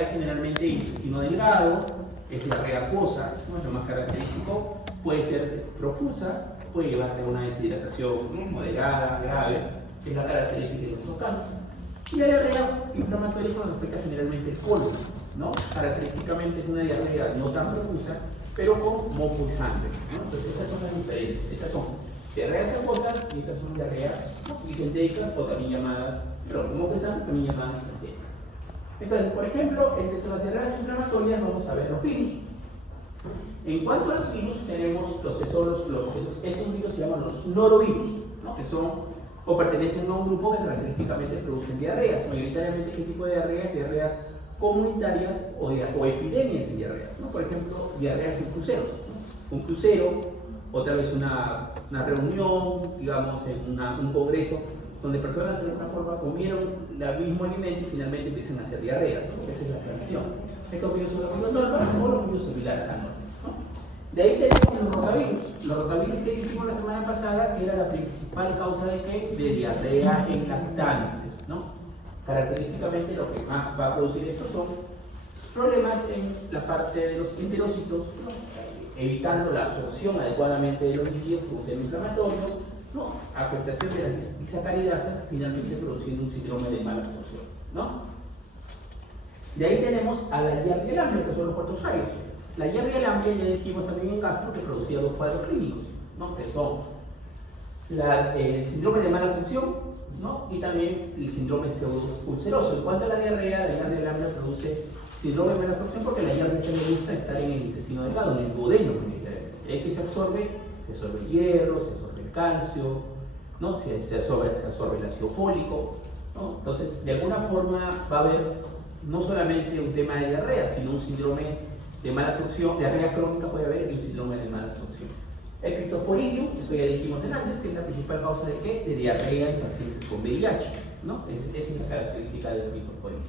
diarrea generalmente de intestino delgado, es diarrea acuosa, ¿no? Es lo más característico. Puede ser profusa, puede llevar a una deshidratación, ¿no?, moderada, grave, que es la característica de nuestros casos. Y la diarrea inflamatoria nos afecta generalmente el colon, ¿no? Característicamente es una diarrea no tan profusa, pero con moco y sangre, ¿no? Entonces estas son las diferencias. Estas son diarreas acuosas y estas son diarreas disentéricas o también llamadas, perdón, moco y sangre también llamadas disentéricas. Entonces, por ejemplo, entre las diarreas inflamatorias vamos a ver los virus. En cuanto a los virus, tenemos estos virus se llaman los norovirus, ¿no?, que son o pertenecen a un grupo que característicamente producen diarreas. Mayoritariamente, ¿qué tipo de diarreas? Diarreas comunitarias o epidemias en diarreas, ¿no? Por ejemplo, diarreas en cruceros, ¿no? Un crucero, o tal vez una reunión, digamos, en un congreso, donde personas de alguna forma comieron el mismo alimento y finalmente empiezan a hacer diarreas, ¿no? Porque esa es la transmisión. Estos virus son los virus normales o los virus similares a normal, ¿no? De ahí tenemos los rotavirus. Los rotavirus que hicimos la semana pasada, que era la principal causa de ¿qué? De diarrea en lactantes, ¿no? Característicamente lo que más va a producir esto son problemas en la parte de los enterocitos, ¿no?, evitando la absorción adecuadamente de los líquidos por un tema inflamatorio, ¿no?, afectación de las disacaridasas, finalmente produciendo un síndrome de mala absorción, ¿no? De ahí tenemos a la diarrea lámprea, que son los portosarios. La diarrea lámprea, ya dijimos también en gastro, que producía dos cuadros clínicos, ¿no?, que son el síndrome de mala absorción, ¿no?, y también el síndrome pseudoulceroso. En cuanto a la diarrea lámprea produce síndrome de mala absorción porque la diarrea le gusta estar en el intestino delgado, en el duodeno, es que se absorbe el hierro, se absorbe el calcio, ¿no?, se absorbe el ácido fólico, ¿no? Entonces, de alguna forma va a haber no solamente un tema de diarrea, sino un síndrome de mala absorción, diarrea crónica puede haber, y un síndrome de mala absorción. El criptosporidium, eso ya dijimos antes, que es la principal causa de ¿qué? De diarrea en pacientes con VIH, ¿no? Esa es la característica del criptosporidium.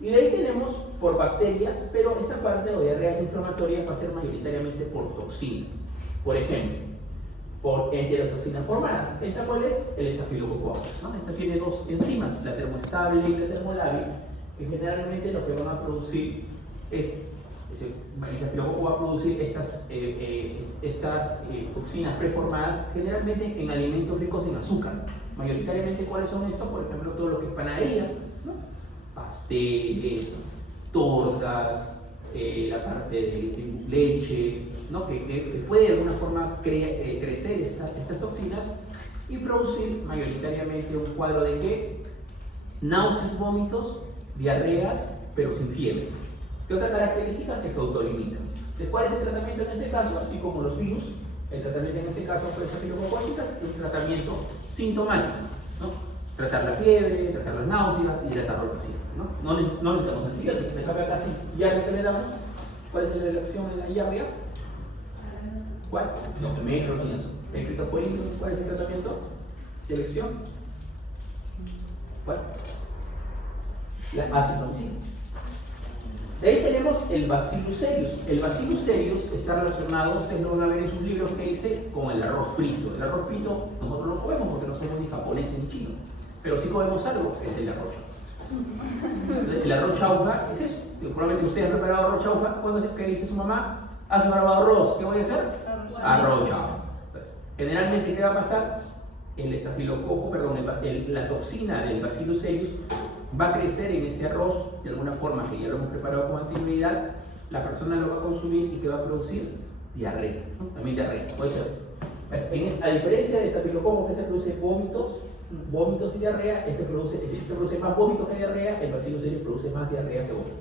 Y de ahí tenemos por bacterias, pero esta parte de diarrea inflamatoria va a ser mayoritariamente por toxinas. Por ejemplo, por enterotoxinas formadas. ¿Esa cuál es? El estafilococo aureus, ¿no? Esta tiene dos enzimas, la termoestable y la termolábil, que generalmente lo que van a producir es el estafilococo va a producir estas toxinas preformadas generalmente en alimentos ricos en azúcar. Mayoritariamente, ¿cuáles son estos? Por ejemplo, todo lo que es panadería, ¿no?, pasteles, tortas, la parte de leche, ¿no?, que puede de alguna forma crecer estas toxinas y producir mayoritariamente un cuadro de ¿qué? Náuseas, vómitos, diarreas, pero sin fiebre. ¿Qué otra característica? Que se autolimitan. ¿Cuál es el tratamiento en este caso? Así como los virus, el tratamiento en este caso por estafilococo aureus es un tratamiento sintomático, ¿no? Tratar la fiebre, tratar las náuseas y tratar el paciente, ¿no? No necesitamos antibióticos. Me cabe acá sí. ¿Diarrea que le damos? ¿Cuál es la reacción en la diarrea? ¿Cuál? No, metronidazol. ¿El criptosporidium? ¿Cuál es el tratamiento de elección? ¿Cuál? La acitromicina. De ahí tenemos el Bacillus cereus. El Bacillus cereus está relacionado, ustedes lo van a ver en sus libros que dice, con el arroz frito. El arroz frito nosotros no lo comemos porque no somos ni japoneses ni chinos, pero sí comemos algo, que es el arroz chaufa. El arroz chaufa es eso. Probablemente ustedes han preparado arroz chaufa. ¿Qué dice su mamá? ¿Has preparado arroz? ¿Qué voy a hacer? Arroz chaufa. Entonces, generalmente, ¿qué va a pasar? El estafilococo, perdón, la toxina del Bacillus cereus va a crecer en este arroz de alguna forma que ya lo hemos preparado con anterioridad, la persona lo va a consumir y que va a producir diarrea, ¿no? También diarrea, puede ser. A diferencia de estafilococo que se produce vómitos y diarrea, este produce más vómitos que diarrea, el Bacillus cereus produce más diarrea que vómitos.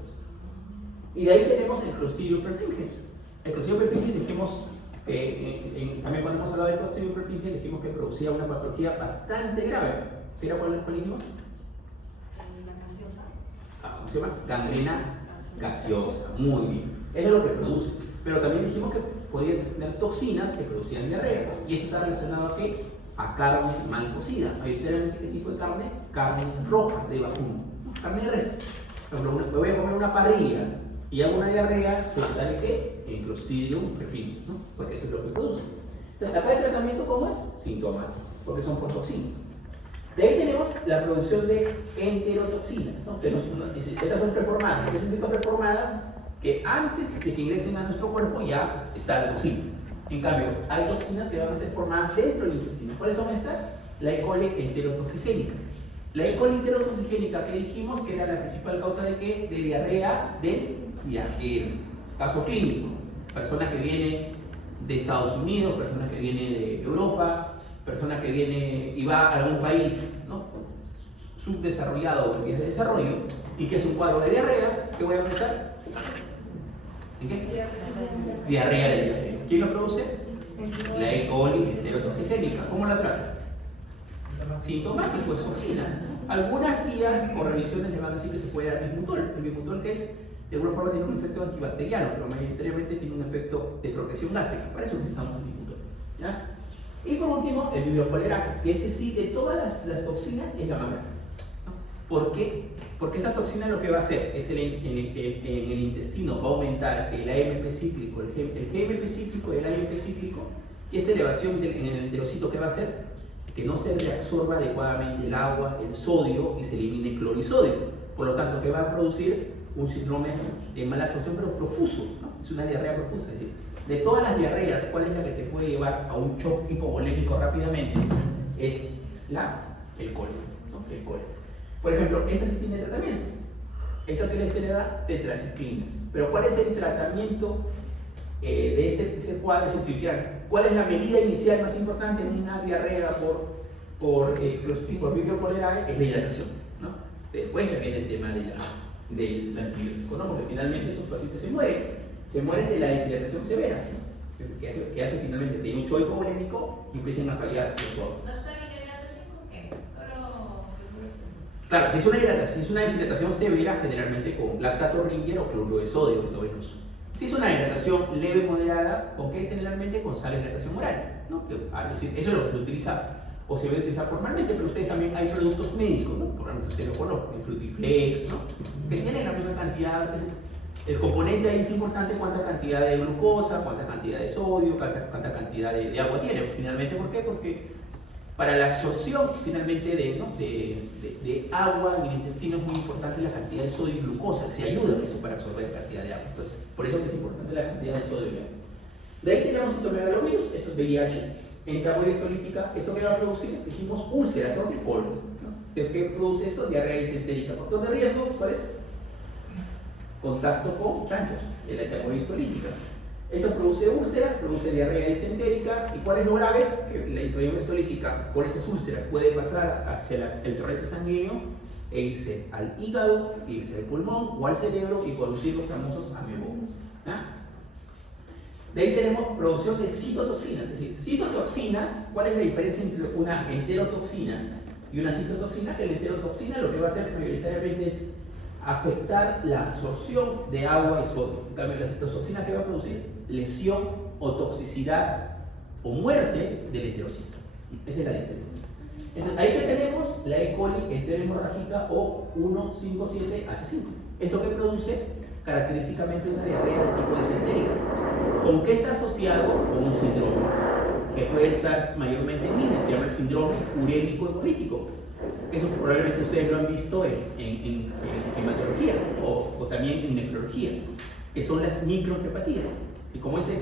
Y de ahí tenemos el Clostridium perfringens. El Clostridium perfringens dijimos que, también cuando hemos hablado del Clostridium perfringens, dijimos que producía una patología bastante grave. ¿Qué era cuál dijimos? ¿Cómo se llama? Gangrena gaseosa. Muy bien. Eso es lo que produce. Pero también dijimos que podía tener toxinas que producían diarrea. Y eso está relacionado a ¿qué? A carne mal cocida. Mayoritariamente, ¿qué tipo de carne? Carne roja de vacuno. Carne de res. Por ejemplo, me voy a comer una parrilla y hago una diarrea, pues sale ¿qué? El Clostridium perfringens, ¿no? Porque eso es lo que produce. Entonces, acá el tratamiento, ¿cómo es? Sintomático, porque son por toxinas. De ahí tenemos la producción de enterotoxinas, ¿no? Estas son preformadas. ¿Qué significa preformadas? Que antes de que ingresen a nuestro cuerpo ya está la toxina. En cambio, hay toxinas que van a ser formadas dentro del intestino. ¿Cuáles son estas? La E. coli enterotoxigénica. La E. coli enterotoxigénica que dijimos que era la principal causa de ¿qué? De diarrea del viajero. Caso clínico. Persona que viene de Estados Unidos, persona que viene de Europa, persona que viene y va a algún país, ¿no? Subdesarrollado o en vías de desarrollo, y que es un cuadro de diarrea, ¿qué voy a pensar? ¿En qué? Diarrea del viajero. ¿Quién lo produce? La E. coli enterotoxigénica. ¿Cómo la trata? Sintomático, es toxina. Algunas guías o revisiones le van a decir que se puede dar bismutol. El bismutol que es, de alguna forma, tiene un efecto antibacteriano, pero mayoritariamente tiene un efecto de protección gástrica. Para eso utilizamos el bismutol, ¿ya? Y por último, el bibliocoleraje, que este sí, de todas las toxinas, es la más grande. ¿Por qué? Porque esta toxina lo que va a hacer es en el intestino va a aumentar el AMP cíclico, el GMP cíclico y el AMP cíclico, y esta elevación en el enterocito, ¿qué va a hacer? Que no se reabsorba adecuadamente el agua, el sodio, y se elimine cloro y sodio. Por lo tanto, que va a producir un síndrome de mala absorción, pero profuso, ¿no? Es una diarrea profusa. Es decir, de todas las diarreas, ¿cuál es la que te puede llevar a un shock hipovolémico rápidamente? Es el cólera, ¿no? El cólera. Por ejemplo, esta sí tiene tratamiento. Esto que se le da tetraciclinas. Pero ¿cuál es el tratamiento de este cuadro? Si quieran, ¿cuál es la medida inicial más importante en una diarrea por Vibrio cholerae? Es la hidratación, ¿no? Después ya viene el tema del antibiótico, ¿no? Porque finalmente esos pacientes se mueren de la deshidratación severa, ¿no? que hace finalmente de un shock hipovolémico y empiezan a fallar los órganos. Claro, es una deshidratación severa, generalmente con lactato Ringer o cloruro de sodio endovenoso. Si es una hidratación leve, moderada, ¿con qué? Generalmente con sal de hidratación oral, ¿no? Eso es lo que se utiliza o se debe utilizar formalmente, pero ustedes también hay productos médicos, ¿no? Probablemente ustedes lo conozcan, el Frutiflex, ¿no? Que tienen la misma cantidad. El componente ahí es importante: cuánta cantidad de glucosa, cuánta cantidad de sodio, cuánta cantidad de agua tiene. Finalmente, ¿por qué? Porque para la absorción finalmente de agua en el intestino es muy importante la cantidad de sodio y glucosa. Se ayuda eso para absorber la cantidad de agua. Entonces, por eso es importante la cantidad de sodio y agua. De ahí tenemos citomegalovirus, esto es VIH. En cabo estolítica, ¿esto que va a producir? Dijimos úlceras, ¿no? De colon, ¿no? ¿De qué produce esto? Diarrea disentérica. ¿Factor de riesgo? ¿Cuál es? Contacto con chanchos, de la etamohistolítica. Esto produce úlceras, produce diarrea disentérica. ¿Y cuál es lo grave? Que la introducción estolítica por esas úlceras puede pasar hacia el torrente sanguíneo e irse al hígado, irse al pulmón o al cerebro y producir los famosos amiobomas. De ahí tenemos producción de citotoxinas. Es decir, citotoxinas, ¿cuál es la diferencia entre una enterotoxina y una citotoxina? Que la enterotoxina lo que va a hacer mayoritariamente es afectar la absorción de agua y sodio. En cambio, la citotoxina, ¿qué va a producir? Lesión o toxicidad o muerte del enterocito. Esa es la diferencia. Entonces, ahí que tenemos la E. coli enterohemorrágica o 157H5. Esto que produce característicamente una diarrea de tipo disentérica. ¿Con qué está asociado? Con un síndrome que puede estar mayormente en niños, se llama el síndrome urémico hemolítico. Eso probablemente ustedes lo han visto en hematología o también en nefrología, que son las microangiopatía. Y como ese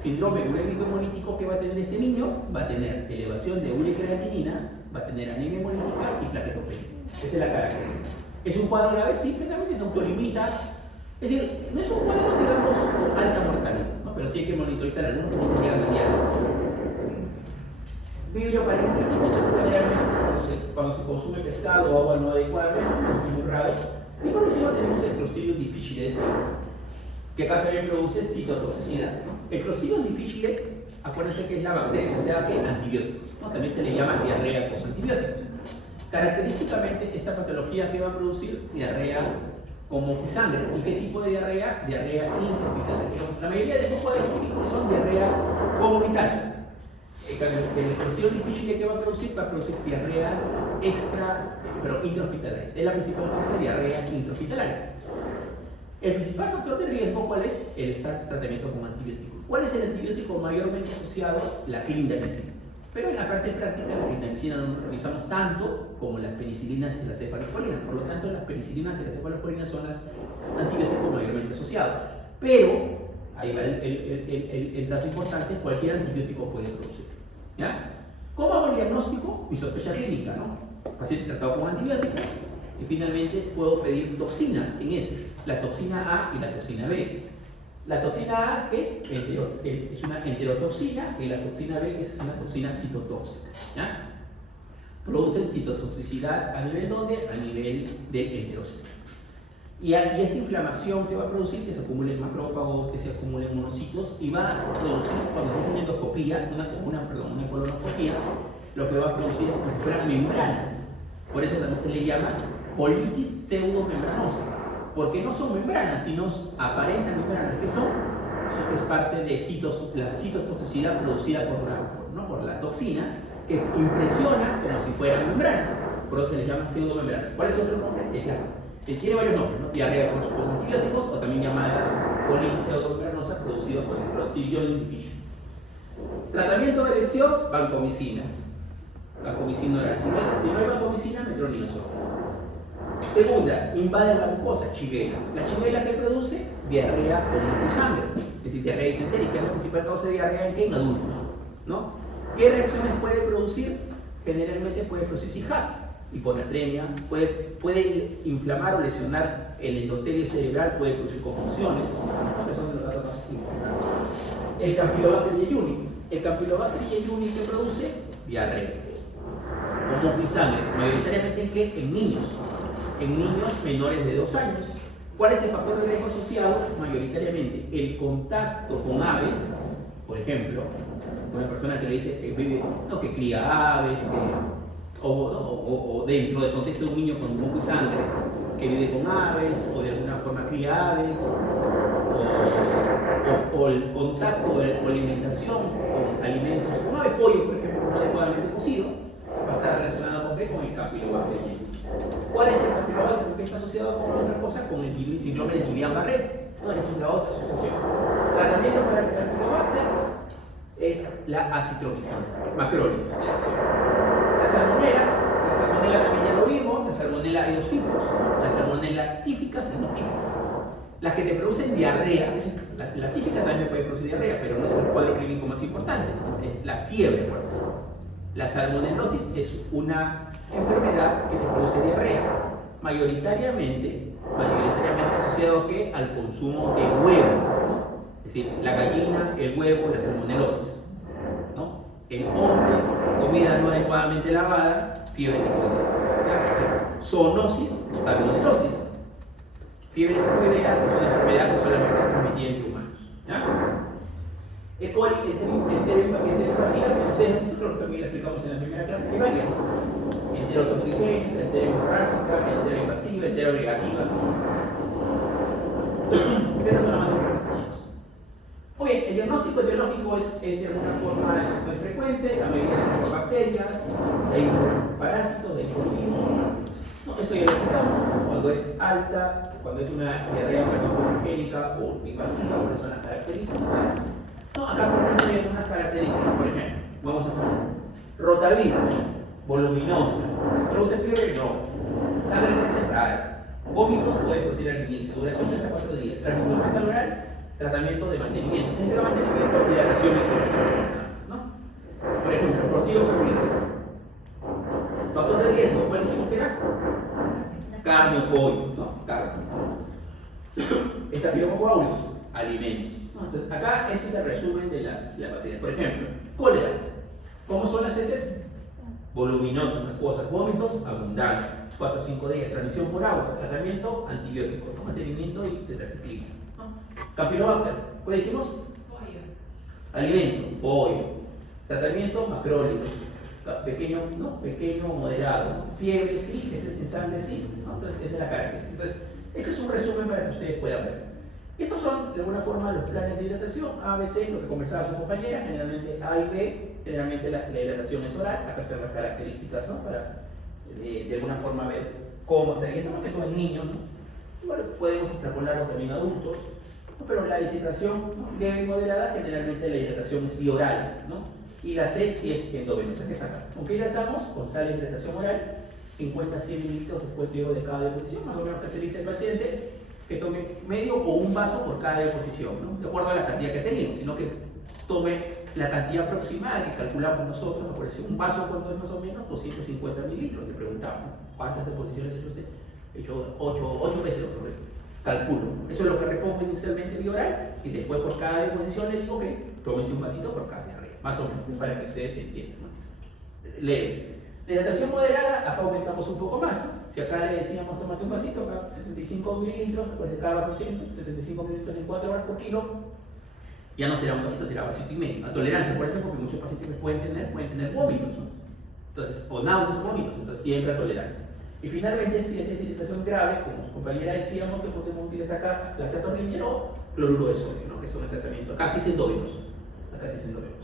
síndrome urémico hemolítico, ¿qué va a tener este niño? Va a tener elevación de urea y creatinina, va a tener anemia hemolítica y plaquetopenia. Esa es la característica. ¿Es un cuadro grave? Sí, claramente se autolimita. Es decir, no es un cuadro, digamos, con alta mortalidad, ¿no? Pero sí hay que monitorizar algunos que quedan diarios. Vibrio paralítico, generalmente cuando se consume pescado o agua no adecuadamente, es muy raro. Y por último tenemos el Clostridium difficile, que acá también produce citotoxicidad, ¿no? El Clostridium difficile, acuérdense que es la bacteria asociada a antibióticos, ¿no? También se le llama diarrea posantibiótica. Característicamente, esta patología que va a producir diarrea como sangre. ¿Y qué tipo de diarrea? Diarrea intrahospitalaria. La mayoría de estos cuadros son diarreas comunitarias. El Clostridium difficile que va a producir diarreas intrahospitalarias. Es la principal causa de diarrea intrahospitalaria. El principal factor de riesgo, ¿cuál es? El estar tratamiento con antibiótico. ¿Cuál es el antibiótico mayormente asociado? La clindamicina. Pero en la parte práctica la clindamicina no la utilizamos tanto como las penicilinas y las cefalosporinas. Por lo tanto, las penicilinas y las cefalosporinas son los antibióticos mayormente asociados. Pero, ahí va el dato importante, cualquier antibiótico puede producir. ¿Ya? ¿Cómo hago el diagnóstico? Mi sospecha clínica, ¿no? Paciente tratado con antibióticos y finalmente puedo pedir toxinas en heces, la toxina A y la toxina B. La toxina A es una enterotoxina y la toxina B es una toxina citotóxica. ¿Ya? Producen citotoxicidad a nivel ¿dónde? A nivel de enterocito. Y esta inflamación que va a producir que se acumulen macrófagos, que se acumulen monocitos y va a producir, cuando se hace una endoscopía, una colonoscopía, lo que va a producir es como si fueran membranas. Por eso también se le llama colitis pseudomembranosa, porque no son membranas, sino aparentan membranas. ¿Qué son? Eso es parte de la citotoxicidad producida por la toxina que impresiona como si fueran membranas. Por eso se les llama pseudomembranas. ¿Cuál es otro nombre? Es la tiene varios nombres, ¿no? Diarrea con los antibióticos o también llamada colitis pseudomembranosa producido por el Clostridium difficile. Tratamiento de lesión, vancomicina. Vancomicina oral. Si no hay vancomicina, metronidazol. Segunda, invade la mucosa, shigella. La shigella que produce diarrea con muco y sangre, es decir, diarrea disentérica, es la principal causa de diarrea en adultos, ¿no? ¿Qué reacciones puede producir? Generalmente puede producir CIJAP, hiponatremia, puede inflamar o lesionar el endotelio cerebral, puede producir confusiones, que son los datos más importantes. El Campylobacter jejuni. El Campylobacter jejuni que produce diarrea, con muco y sangre, mayoritariamente en niños menores de 2 años. ¿Cuál es el factor de riesgo asociado? Mayoritariamente el contacto con aves, por ejemplo, una persona que le dice que vive, que cría aves, o dentro del contexto de un niño con muco y sangre, que vive con aves, o de alguna forma cría aves, o el contacto o alimentación con alimentos, con ave pollo, por ejemplo, no adecuadamente cocido, va a estar relacionado con el Campylobacter jejuni. ¿Cuál es el Campylobacter? Porque está asociado con otra cosa, con el síndrome de Guillain-Barré. Esa es la otra asociación. Tratamiento para el Campylobacter es la acitromicina, macrólidos de la acción. La salmonela también ya lo vimos, la salmonela hay dos tipos, la salmonela tíficas y no tíficas. Las que te producen diarrea, la típica también puede producir diarrea, pero no es el cuadro clínico más importante, es la fiebre, por ejemplo. La salmonelosis es una enfermedad que te produce diarrea, mayoritariamente asociado ¿qué? Al consumo de huevo, ¿no? Es decir, la gallina, el huevo, la salmonelosis, ¿no? El hombre, comida no adecuadamente lavada, fiebre tifoidea. O sea, zoonosis, salmonelosis. Fiebre tifoidea es una enfermedad que solamente es transmitida entre humanos. ¿Ya? E. coli enteroinvasiva, que nosotros también lo explicamos en la primera clase, que varía. Enterotoxigénica, enterohemorrágica, enteroinvasiva, enteronegativa. Estas son las más importantes. Muy bien, el diagnóstico etiológico es de alguna forma muy frecuente, la mayoría son por bacterias, hay por parásitos, hay por virus. No, esto ya lo explicamos, cuando es alta, cuando es una diarrea enterotoxigénica o invasiva, cuáles son las características. No, acá por ejemplo hay algunas características, por ejemplo, vamos a poner rotavirus, voluminosa, produce fiebre, no, sangre rara, vómitos puede producir al inicio, duración de 4 días, transmisión oral, tratamiento de mantenimiento, entre mantenimiento, hidratación y ¿no? Por ejemplo, porcino perfringens. Factor de riesgo, ¿cuál dijimos que era? Carne o pollo, ¿no? Carne. Estafilococcus aureus, alimentos. Entonces, acá esto es el resumen de las bacterias. Por ejemplo, cólera. ¿Cómo son las heces? Voluminosas, acuosas, vómitos abundantes, 4 o 5 días, transmisión por agua, tratamiento antibiótico, mantenimiento y tetraciclina. Campylobacter, ¿cuál dijimos? Pollo. Alimento, pollo. Tratamiento macrólido, pequeño o moderado. Fiebre sí, en sangre sí, ¿no? Entonces esa es la característica. Entonces, este es un resumen para que ustedes puedan ver. Estos son, de alguna forma, los planes de hidratación. A, B, C, lo que conversaba su compañera, generalmente A y B, generalmente la hidratación es oral, acá están las características, ¿no? Para, de alguna forma, ver cómo se hidrata, más que todo en niños, ¿no? Bueno, podemos extrapolarlo también a adultos, ¿no? Pero la deshidratación leve y moderada, generalmente la hidratación es bioral, ¿no? Y la C si es endovenosa, que es acá. Aunque hidratamos con sal de hidratación oral, 50-100 mililitros después luego de cada deposición, más o menos que se dice al paciente que tome medio o un vaso por cada deposición, ¿no? De acuerdo a la cantidad que ha tenido, sino que tome la cantidad aproximada que calculamos nosotros, ¿no? Por decir, un vaso, ¿cuánto es más o menos? 250 mililitros. Le preguntamos, ¿cuántas deposiciones ha hecho usted? He hecho 8 veces, ¿no? Calculo. Eso es lo que repongo inicialmente vía oral, y después por cada deposición le digo que tómese un vasito por cada diarrea, más o menos, para que ustedes entiendan, ¿no? Leve. La hidratación moderada, acá aumentamos un poco más, ¿no? Si acá le decíamos tómate un vasito, acá 75 mililitros, pues de cada vaso 75 mililitros en 4 horas por kilo, ya no será un vasito, será vasito y medio. A tolerancia, por ejemplo, porque muchos pacientes que pueden tener vómitos, ¿no? Entonces, o náuseas o vómitos, entonces siempre a tolerancia. Y finalmente, si es deshidratación grave, como su compañera decíamos, que podemos utilizar acá lactato Ringer o cloruro de sodio, ¿no? Que son el tratamiento, acá sí es endovenoso, acá sí es endovenoso.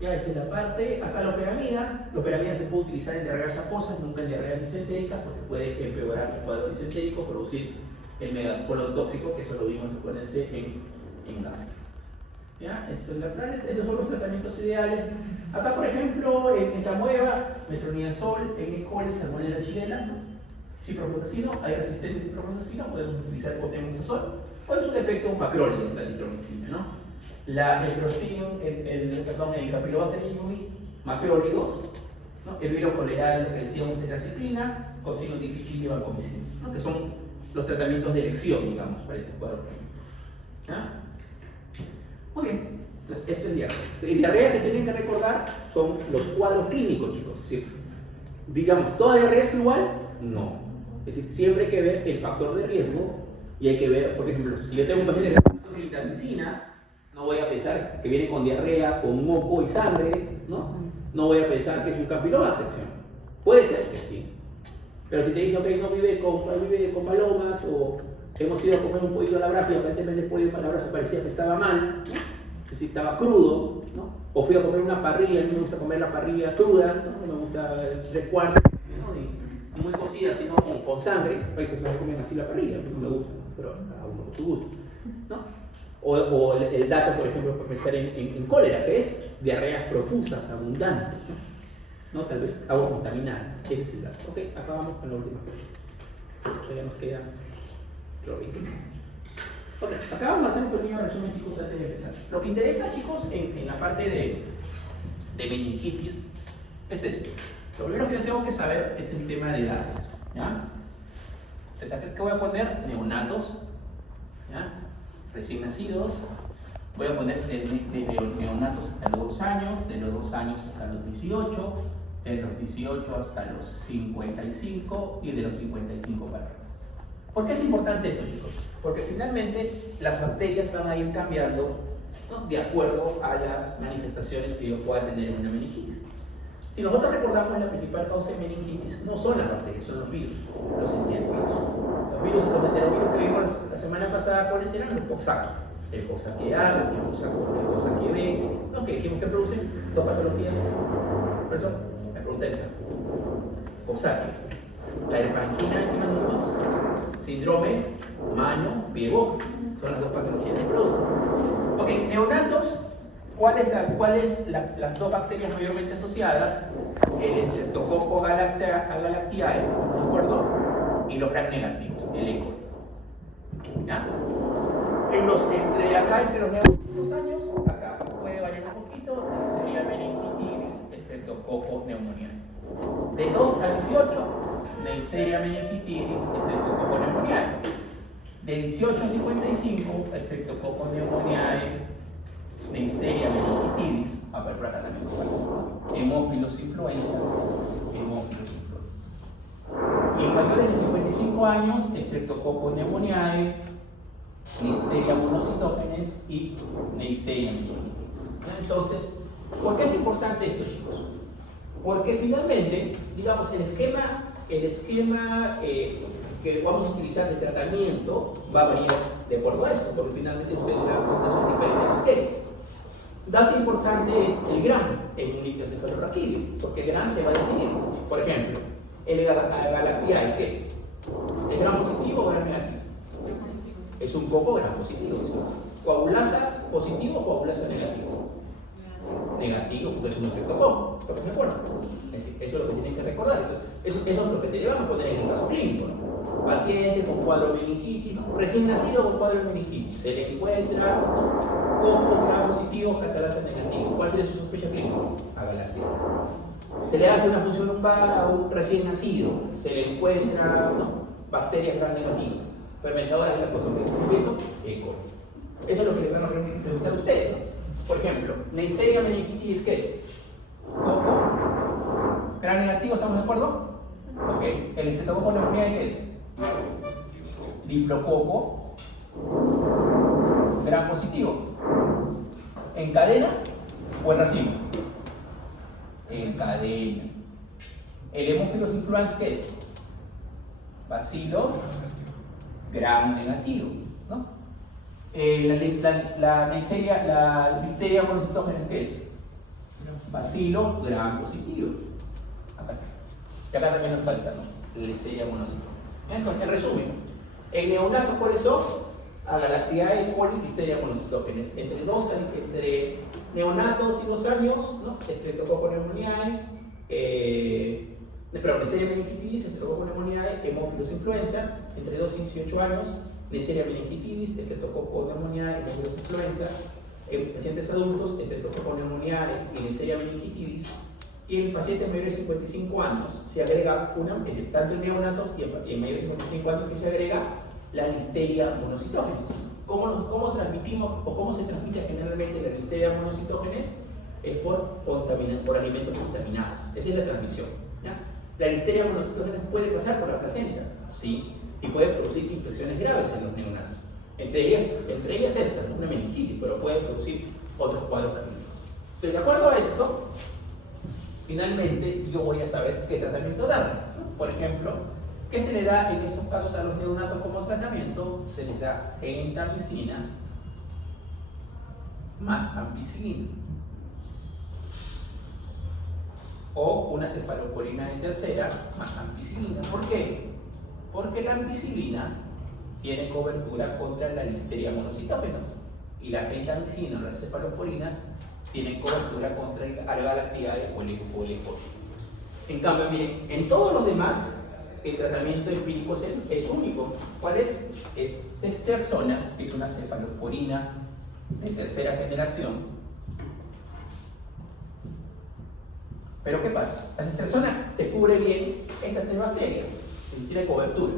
Ya esta es la parte, acá la operamida se puede utilizar en diarreas acuosas, nunca en diarreas disentéricas, porque puede empeorar el cuadro disentérico, producir el megacolon tóxico, que eso lo vimos, acuérdense, en gases. ¿Ya? Estos son los tratamientos ideales. Acá, por ejemplo, en Chamueva, metronidazol, en E. coli, salmonella shigella, ¿no? Ciprofloxacino, hay resistencia a ciprofloxacino, podemos utilizar cotemuzazol, o en su defecto un macrólido, la citromicina, ¿no? El Campylobacter jejuni, macrólidos, ¿no? El virus coleral, lo que decíamos, tetraciklina, cocino difficile y vancomicina, ¿no? Que son los tratamientos de elección, digamos, para este cuadro. ¿Ya? Muy bien, entonces esto es diarrea. Y diarrea que tienen que recordar son los cuadros clínicos, chicos. Es decir, digamos, ¿toda diarrea es igual? No. Es decir, siempre hay que ver el factor de riesgo y hay que ver, por ejemplo, si yo tengo un paciente que tiene clindamicina, no voy a pensar que viene con diarrea, con moco y sangre, ¿no? No voy a pensar que es un campylobacter. Puede ser que sí. Pero si te dice, ok, no vive con palomas, o hemos ido a comer un pollito a la brasa y aparentemente el pollo a la brasa parecía que estaba mal, ¿no? Es decir, estaba crudo, ¿no? O fui a comer una parrilla, a mí me gusta comer la parrilla cruda, ¿no? Me gusta el 3/4, ¿no? Y muy cocida, sino con sangre. Hay personas que comen así la parrilla, no me gusta, ¿no? Pero cada uno con su gusto, ¿no? O el dato, por ejemplo, para pensar en cólera, que es diarreas profusas, abundantes, ¿no? Tal vez agua contaminada. Ese es el dato. Ok, acabamos con la última cosa. Ya nos queda. Ok, acá vamos a hacer un pequeño resumen, chicos, antes de empezar. Lo que interesa, chicos, en la parte de meningitis es esto. Lo primero que yo tengo que saber es el tema de edades, ¿ya? Entonces, ¿qué voy a poner? Neonatos, ¿ya? Recién nacidos. Voy a poner desde neonatos hasta los 2 años, de los 2 años hasta los 18, de los 18 hasta los 55 y de los 55 para arriba. ¿Por qué es importante esto, chicos? Porque finalmente las bacterias van a ir cambiando, ¿no? De acuerdo a las manifestaciones que yo pueda tener en una meningitis. Si nosotros recordamos, la principal causa de meningitis no son las bacterias, son los virus, los enterovirus. Los enterovirus que vimos la semana pasada, ¿cuáles eran? Los Coxsackie. El Coxsackie A, el Coxsackie B, ¿no? Que dijimos que producen 2 patologías. Por eso, la pregunta es esa. Coxsackie. La herpangina en humanos, síndrome mano-pie-boca. Son las 2 patologías que producen. Ok, neonatos. ¿Cuáles las 2 bacterias mayormente asociadas? El Streptococcus galactiae, ¿de acuerdo? Y los gram negativos, el E. coli. ¿Ya? Entre los neonatos años, acá puede variar un poquito, sería meningitis, Streptococcus pneumoniae. De 2 a 18, Neisseria meningitis, Streptococcus pneumoniae. De 18 a 55, Streptococcus pneumoniae, Neisseria meningitis, a ver por acá también, Haemophilus influenza, Y en mayores de 55 años, Streptococcus pneumoniae, Listeria monocytogenes y Neisseria meningitis. Entonces, ¿por qué es importante esto, chicos? Porque finalmente, digamos, el esquema que vamos a utilizar de tratamiento va a variar de acuerdo a esto, porque finalmente ustedes se dan cuenta son diferentes bacterias. Dato importante es el gram en un líquido cefalorraquídeo, porque el gram te va a definir. Por ejemplo, el galactiae, ¿qué es? ¿Es gram positivo o gram negativo? Es un poco gram positivo. ¿Sí? ¿Coagulasa positivo o coagulasa negativo? negativo, porque es un efecto común. ¿Estamos de acuerdo? Es decir, eso es lo que tienen que recordar. Entonces, eso es lo que te van a poner en el caso clínico, ¿no? Paciente con cuadro de meningitis, ¿no? Recién nacido con cuadro de meningitis. Se le encuentra coco gram positivo, catalasa negativo. ¿Cuál sería su sospecha clínica? Agalastia. Se le hace una punción lumbar a un recién nacido. Se le encuentra, ¿no?, bacterias gram negativas, fermentadoras de lactosa. ¿Qué es eso? Eco. Eso es lo que les van a preguntar a ustedes, ¿no? Por ejemplo, Neisseria meningitis, ¿qué es? Coco gram negativo, ¿estamos de acuerdo? Ok. El estreptococo neumoniae, ¿qué es? Diplococo gram positivo. ¿En cadena o en racimo? En cadena. El Haemophilus influenzae, ¿qué es? Bacilo gram negativo, ¿no? La Neisseria, la Listeria monocytogenes, ¿qué es? Bacilo gram positivo. Acá. Y acá también nos falta, ¿no? La Listeria monocytogenes. Entonces, en resumen, en neonatos, ¿cuáles son? Agalactiae, coli, Listeria monocytogenes. Entre neonatos y 2 años, ¿no? Streptococcus pneumoniae, Neisseria meningitis, Streptococcus pneumoniae, Haemophilus influenza. Entre 2 y 18 años, Neisseria meningitis, Streptococcus pneumoniae, Haemophilus influenza. En pacientes adultos, Streptococcus pneumoniae y Neisseria meningitis. Y en pacientes mayores de 55 años se agrega una, es decir, tanto en neonatos y en mayores de 55 años que se agrega la Listeria monocytogenes. ¿Cómo transmitimos o cómo se transmite generalmente la Listeria monocytogenes? Es por alimentos contaminados. Esa es la transmisión, ¿ya? La Listeria monocytogenes puede pasar por la placenta, sí, y puede producir infecciones graves en los neonatos. Entre ellas esta, ¿no?, una meningitis, pero puede producir otros cuadros clínicos. Entonces, de acuerdo a esto, finalmente yo voy a saber qué tratamiento dar, ¿no? Por ejemplo, ¿qué se le da en estos casos a los neonatos como tratamiento? Se les da gentamicina más ampicilina. O una cefalosporina de tercera más ampicilina. ¿Por qué? Porque la ampicilina tiene cobertura contra la Listeria monocytogenes y la gentamicina o las cefalosporinas tienen cobertura contra el Agalactiae o el E. coli. En cambio, miren, en todos los demás el tratamiento empírico es único. ¿Cuál es? Es ceftriaxona, que es una cefalosporina de tercera generación. Pero ¿qué pasa? La ceftriaxona te cubre bien estas 3 bacterias, y tiene cobertura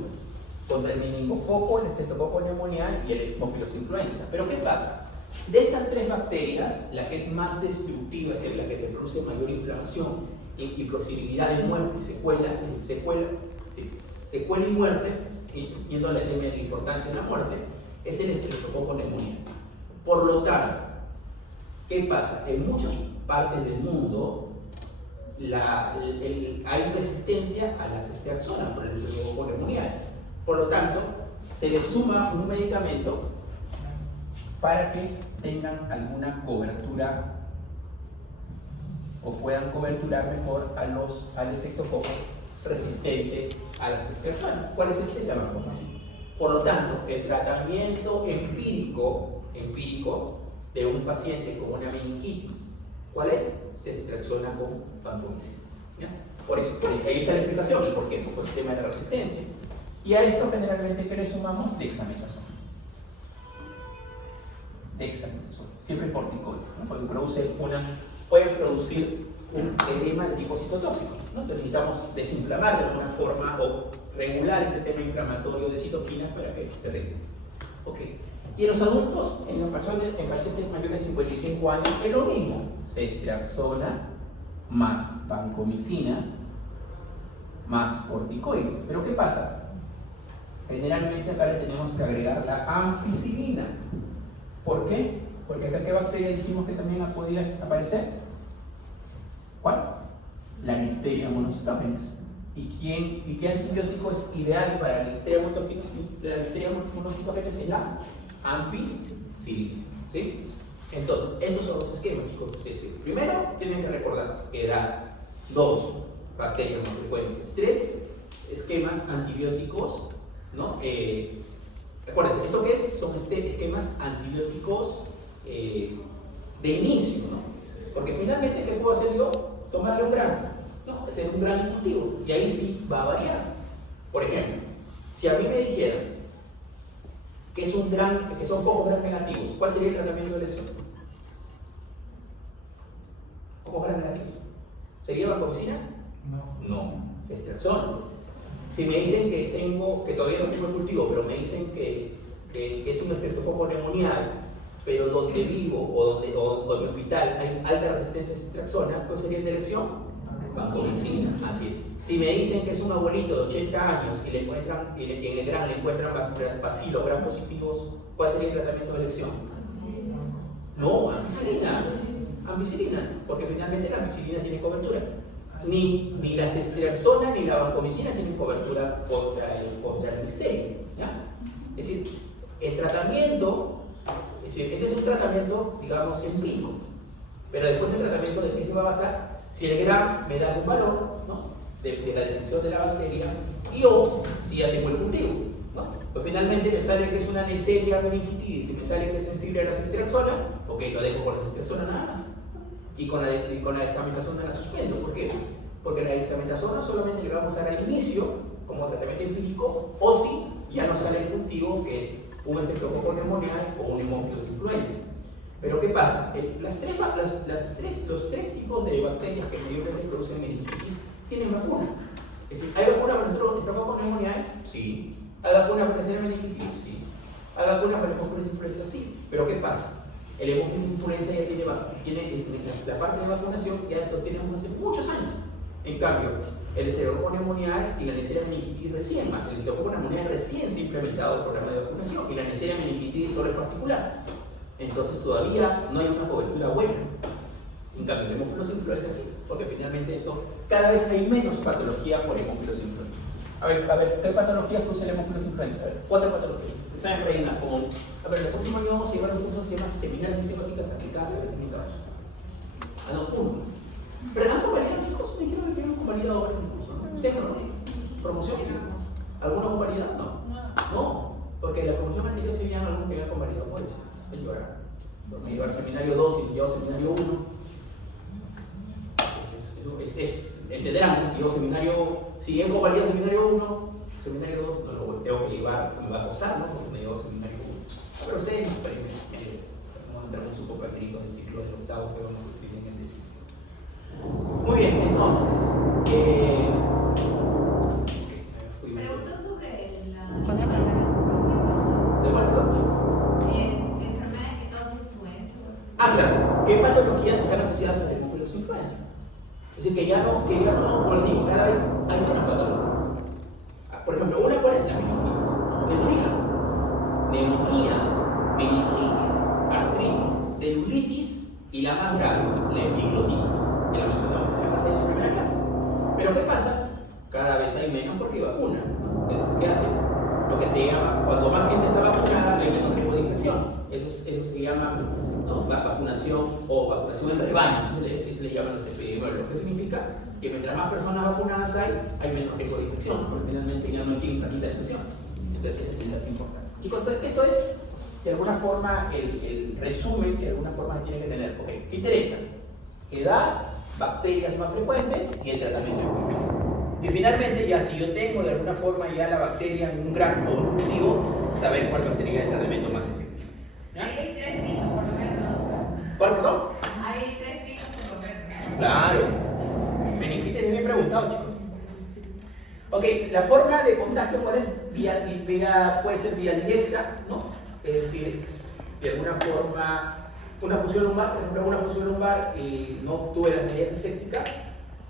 contra el meningococo, el Streptococcus pneumoniae y el Haemophilus influenza. Pero ¿qué pasa? De estas 3 bacterias, la que es más destructiva, es decir, la que te produce mayor inflamación y posibilidad de muerte, secuela y muerte, yendo a la tema de la importancia de la muerte, es el Streptococcus pneumoniae. Por lo tanto, ¿qué pasa? En muchas partes del mundo hay resistencia a la ceftriaxona por el Streptococcus pneumoniae. Por lo tanto, se les suma un medicamento para que tengan alguna cobertura o puedan coberturar mejor al Streptococcus resistente a la ceftriaxona. ¿Cuál es este? La vancomicina. Por lo tanto, el tratamiento empírico de un paciente con una meningitis, ¿cuál es? Ceftriaxona con vancomicina. ¿Ya? Por eso, ahí está la explicación. ¿Y por qué? Por el tema de la resistencia. Y a esto generalmente, ¿qué le sumamos? Dexametasona. Siempre corticoide, ¿no? Porque puede producir un edema de tipo citotóxico, ¿no? Entonces necesitamos desinflamar de alguna forma o regular este tema inflamatorio de citoquinas para que se arregle. Ok. Y en los adultos, en pacientes mayores de 55 años, es lo mismo. Ceftriaxona más vancomicina más corticoides. Pero ¿qué pasa? Generalmente acá le tenemos que agregar la ampicilina. ¿Por qué? Porque acá, ¿qué bacteria dijimos que también podía aparecer? ¿Cuál? La Listeria monocytogenes. ¿Y qué antibiótico es ideal para la Listeria monocytogenes? La Listeria monocytogenes es la ampicilina. ¿Sí? Entonces, esos son los esquemas, chicos. Primero, tienen que recordar que da 2 bacterias más frecuentes, 3 esquemas antibióticos, ¿no? Acuérdense, ¿esto qué es? Son esquemas antibióticos de inicio, ¿no? Porque finalmente, ¿qué puedo hacer yo? Tomarle un grano. No, hacer un grano cultivo. Y ahí sí va a variar. Por ejemplo, si a mí me dijeran que son pocos gram negativos, ¿cuál sería el tratamiento de lesión? Pocos gram negativos. ¿Sería vancomicina? No, es estraxón. Si me dicen que todavía no tengo el cultivo, pero me dicen que es un estreptococo neumonial, pero donde vivo o en mi hospital hay alta resistencia a estraxona, ¿cuál sería la elección? Vancomicina. Así. Si me dicen que es un abuelito de 80 años y en el gran le encuentran bacilos gram positivos, ¿cuál sería el tratamiento de elección? No, ampicilina. Ampicilina, porque finalmente la ampicilina tiene cobertura. Ni la estraxona ni la vancomicina tienen cobertura contra el listeria. ¿Ya? Es decir, el tratamiento, este es un tratamiento, digamos, empírico. Pero después el tratamiento de qué se va a basar, si el gram me da un valor, ¿no?, de la detección de la bacteria, y o si ya tengo el cultivo, ¿no? Pues finalmente me sale que es una Neisseria meningitidis y me sale que es sensible a la estraxona, ok, lo dejo con la estraxona nada más. Y con la dexametasona la suspendo. ¿Por qué? Porque la dexametasona solamente le vamos a dar al inicio como tratamiento empírico, o si ya nos sale el cultivo, que es un estreptococo neumonial o un Haemophilus influenzae. Pero ¿qué pasa? Los tres tipos de bacterias que mayormente producen meningitis tienen vacuna. Es decir, ¿hay vacuna para el estreptococo neumonial? Sí. ¿Hay vacuna para la meningitis? Sí. ¿Hay vacuna para el Haemophilus influenzae? Sí. Pero ¿qué pasa? El Haemophilus influenzae ya tiene la parte de vacunación, ya lo tenemos hace muchos años. En cambio, el estreptococo neumonial y la Neisseria meningitidis recién, más el estreptococo neumonial recién se ha implementado el programa de vacunación, y la Neisseria meningitidis solo es particular. Entonces todavía no hay una cobertura buena. En cambio, el Haemophilus influenzae sí, porque finalmente esto, cada vez hay menos patología por Haemophilus influenzae. A ver, ¿qué patologías produce el Haemophilus influenzae? A ver, 4 patologías. ¿Saben por ahí una? Como, a ver, el próximo año vamos a llevar un curso que se llama Seminarios de Básicas Aplicadas a la Clínica Caballo. Ah, no, uno. ¿Pero han convalidado, chicos? Me dijeron que han convalidado varios cursos, ¿no? ¿Ustedes no? ¿Promoción? ¿Alguna convalidado? No. No, porque en la promoción anterior se veían algunos que habían convalidado por eso. Me lleva al seminario 2 y me lleva al seminario 1. Entenderán, si he convalidado seminario 1, seminario 2 no lo tengo que llevar, me va a costar, ¿no? Porque me llevo seminario 1. Pero ustedes vamos a entrar en su compartimiento del ciclo del octavo que vamos a discutir en el décimo. Muy bien, entonces. Pregunto sobre la. ¿De acuerdo? Enfermedades que causan influenza. Ah, claro. ¿Qué patologías están asociadas al Haemophilus influenzae? Es decir, que ya no, como les digo, cada vez hay menos patologías. Por ejemplo, ¿cuál es la meningitis? Neumonía, meningitis, artritis, celulitis y la más grave, la epiglotitis, que la mencionamos en la clase de la primera clase. Pero ¿qué pasa? Cada vez hay menos porque vacuna, ¿no? ¿Qué hace? Lo que se llama, cuando más gente está vacunada, hay menos riesgo de infección. Eso se llama, ¿no?, vacunación o vacunación en rebaño, se le llaman los epidemiólogos. Lo que significa que mientras más personas vacunadas hay menos riesgo de infección, porque finalmente ya no tienen tanta infección. Entonces, ese es el dato importante. Chicos, esto es, de alguna forma, el resumen que de alguna forma se tiene que tener. Ok, ¿qué interesa? Edad, bacterias más frecuentes y el tratamiento empírico. Y finalmente, ya si yo tengo de alguna forma ya la bacteria en un gran o un cultivo, saber cuál sería el tratamiento más efectivo. ¿Ya? Hay 3 pisos por lo menos. ¿Cuáles son? Hay 3 pisos por lo menos. Claro. Meningitis es bien preguntado, chicos. Ok, la forma de contagio puede ser vía directa, ¿no? Es decir, de alguna forma, una punción lumbar, por ejemplo, una punción lumbar y no tuve las medidas asépticas,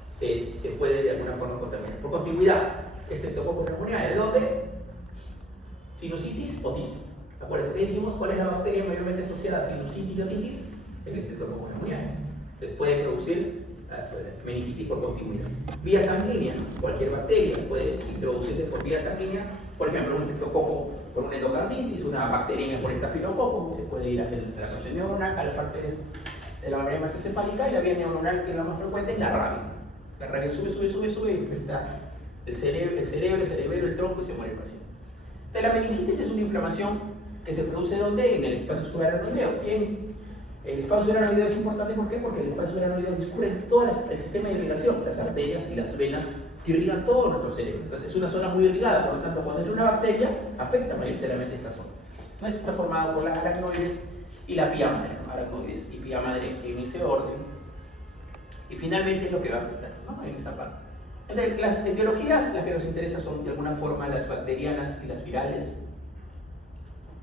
se puede de alguna forma contaminar. Por continuidad, estreptococo neumoniae, ¿de dónde? Sinusitis, otitis. Acuérdense que dijimos cuál es la bacteria mayormente asociada a sinusitis y otitis, el estreptococo neumoniae. Puede producir meningitis por continuidad. Vía sanguínea, cualquier bacteria puede introducirse por vía sanguínea, por ejemplo, un estreptococo por una endocarditis, una bacteriemia por estafilococo, se puede ir a hacer la parte neuronal a las partes de la membrana hematoencefálica, y la vía neuronal, que es la más frecuente, es la rabia. La rabia sube y infecta el cerebelo, el tronco, y se muere el paciente. Entonces, la meningitis es una inflamación que se produce ¿dónde? En el espacio subarachnoideo. El espacio uranoideo es importante, ¿por qué? Porque el espacio uranoideo discurre en todo el sistema de irrigación, las arterias y las venas que irrigan todo nuestro cerebro. Entonces es una zona muy irrigada, por lo tanto cuando entra una bacteria afecta mayoritariamente esta zona. ¿No? Esto está formado por las aracnoides y la pía madre, ¿no? Aracnoides y pía madre en ese orden. Y finalmente es lo que va a afectar, ¿no? En esta parte. Entonces, las etiologías, las que nos interesan son de alguna forma las bacterianas y las virales.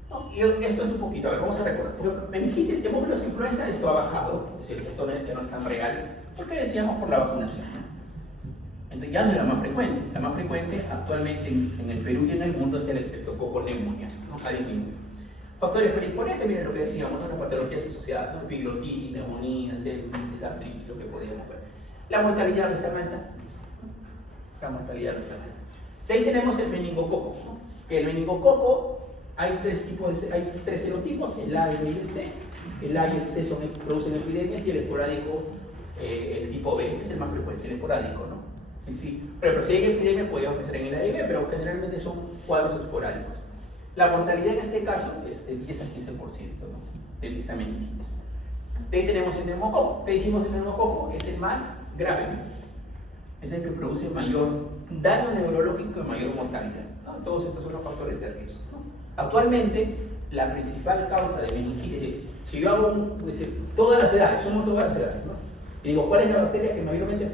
¿No? Y esto es un poquito, a ver, vamos a recordar. Meningitis, hemófilos influenza, esto ha bajado, es decir, esto ya no es tan real, porque decíamos por la vacunación. Entonces ya no es la más frecuente. La más frecuente actualmente en el Perú y en el mundo es el estreptococo neumonía, ¿no? Ha disminuido. Factores predisponentes, miren lo que decíamos, ¿no? Las patologías asociadas, ¿no? Epiglotitis, neumonía, celulite, artritis, lo que podíamos ver. La mortalidad no está alta. La mortalidad no está alta. De ahí tenemos el meningococo, ¿no? Que el meningococo hay tres serotipos, el A, el B y el C. El A y el C producen epidemias y el esporádico, el tipo B, este es el más frecuente, el esporádico, ¿no? En sí. Pero si hay epidemia podemos pensar en el A y B, pero generalmente son cuadros esporádicos. La mortalidad en este caso es de 10 al 15%, ¿no? De esta meningitis. De ahí tenemos el neumococo. Te dijimos que el neumococo es el más grave, es el que produce mayor daño neurológico y mayor mortalidad, ¿no? Todos estos son los factores de riesgo, ¿no? Actualmente, la principal causa de meningitis, si yo hago todas las edades, somos todas las edades, ¿no? Y digo, ¿cuál es la bacteria que mayormente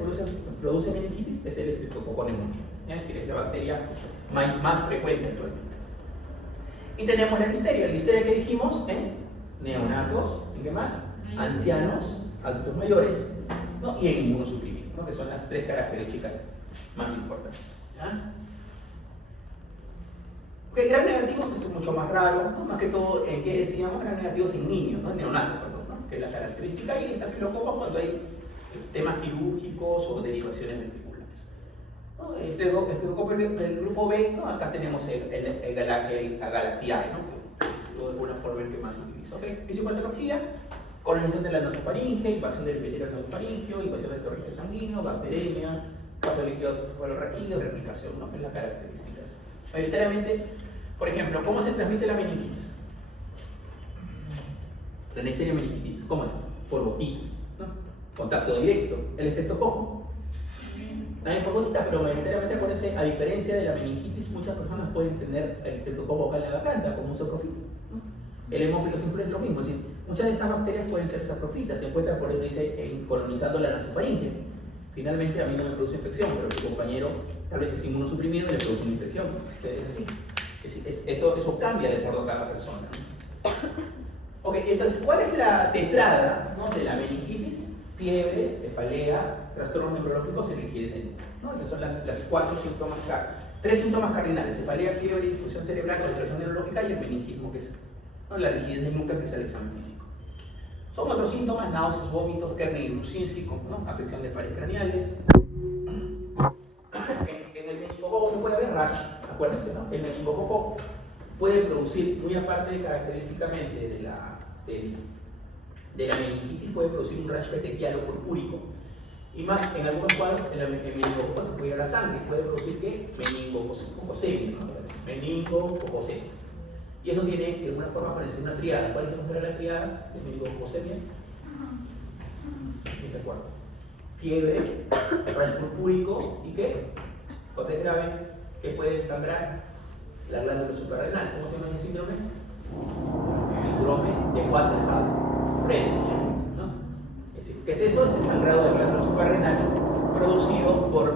produce meningitis? Es el estreptococo neumonía, es decir, es la bacteria más frecuente actualmente. Y tenemos la listeria que dijimos, neonatos, ¿y qué más? Ancianos, adultos mayores, ¿no? Y el inmunosuprimido, ¿no? Que son las tres características más importantes. ¿Ya? Okay, gram negativos, esto es mucho más raro, ¿no? Más que todo, ¿en qué decíamos? Gram negativos en niños, ¿no? Neonatos, perdón, ¿no? Que es la característica, y estafilococos cuando hay temas quirúrgicos o derivaciones ventriculares. ¿No? Este coco del grupo B, ¿no? Acá tenemos el Agalactiae, ¿no? De alguna forma el que más se utiliza. ¿Okay? Fisiopatología, colonización de la nasofaringe, invasión del epitelio nasofaringeo, invasión del torrente sanguíneo, bacteremia, paso líquido cefalorraquídeo, replicación, ¿no? Es la característica. Mayoritariamente, por ejemplo, ¿cómo se transmite la meningitis? La Neisseria meningitis, ¿cómo es? Por gotitas, ¿no? Contacto directo. El estreptococo, también por gotitas, pero mayoritariamente, acuérdense, a diferencia de la meningitis, muchas personas pueden tener el estreptococo acá en la garganta, como un saprofita, ¿no? El hemófilos influenza es lo mismo, es decir, muchas de estas bacterias pueden ser saprofitas, se encuentran, por eso dice, colonizando la nasofaringe. Finalmente, a mí no me produce infección, pero mi compañero tal vez es inmunosuprimido y le produce una infección. Es así. Eso cambia de acuerdo a cada persona. Ok, entonces, ¿cuál es la tetrada, ¿no? De la meningitis? Fiebre, cefalea, trastornos neurológicos y rigidez, ¿no? Estos son las cuatro síntomas, tres síntomas cardinales: cefalea, fiebre, disfunción cerebral, alteración neurológica y el meningismo, que es, ¿no? La rigidez de nuca, que es el examen físico. Son otros síntomas: náuseas, vómitos, Kernigg y Brusinski, ¿no? Afección de pares craneales. En el meningococo puede haber rash, acuérdense, ¿no? El meningococo puede producir, muy aparte característicamente de la meningitis, puede producir un rash petequial o purpúrico. Y más, en algunos cuadros, el meningococo se puede ir a la sangre, puede producir ¿qué? Meningococcemia, ¿no? Meningococcemia. Y eso tiene, de alguna forma, parece una triada. ¿Cuál es la triada de meningococcemia? ¿No se acuerdan? Fiebre, rash purpúrico y ¿qué? Cosa grave, que puede sangrar la glándula suprarrenal. ¿Cómo se llama ese síndrome? Síndrome de Walter-Hals-Friedrich, ¿no? Es decir, ¿qué es eso? Ese sangrado de la glándula suprarrenal producido por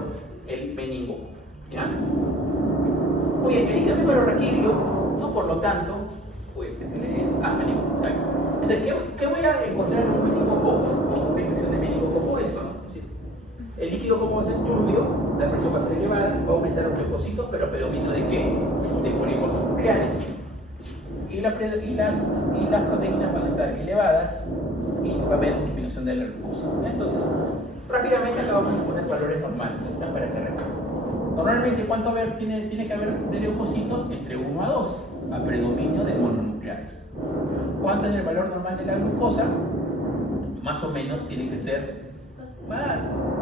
el meningococo. ¿Ya? Muy bien, el líquido cefalorraquídeo, ¿no? Por lo tanto, pues es meningococo. Entonces, ¿qué voy a encontrar en un meningococo? Una infección de meningococo, esto, ¿no? Es decir, el líquido, como va a ser turbio, la presión va a ser elevada, va a aumentar los leucocitos, pero predominio de qué? De polímeros nucleares. Y las proteínas van a estar elevadas y va a haber disminución de la glucosa. Entonces, rápidamente acá vamos a poner valores normales, ¿no? Para que recuerden. Normalmente, ¿cuánto tiene que haber de leucocitos? Entre 1 a 2, a predominio de mononucleares. ¿Cuánto es el valor normal de la glucosa? Más o menos tiene que ser ¿cuánto?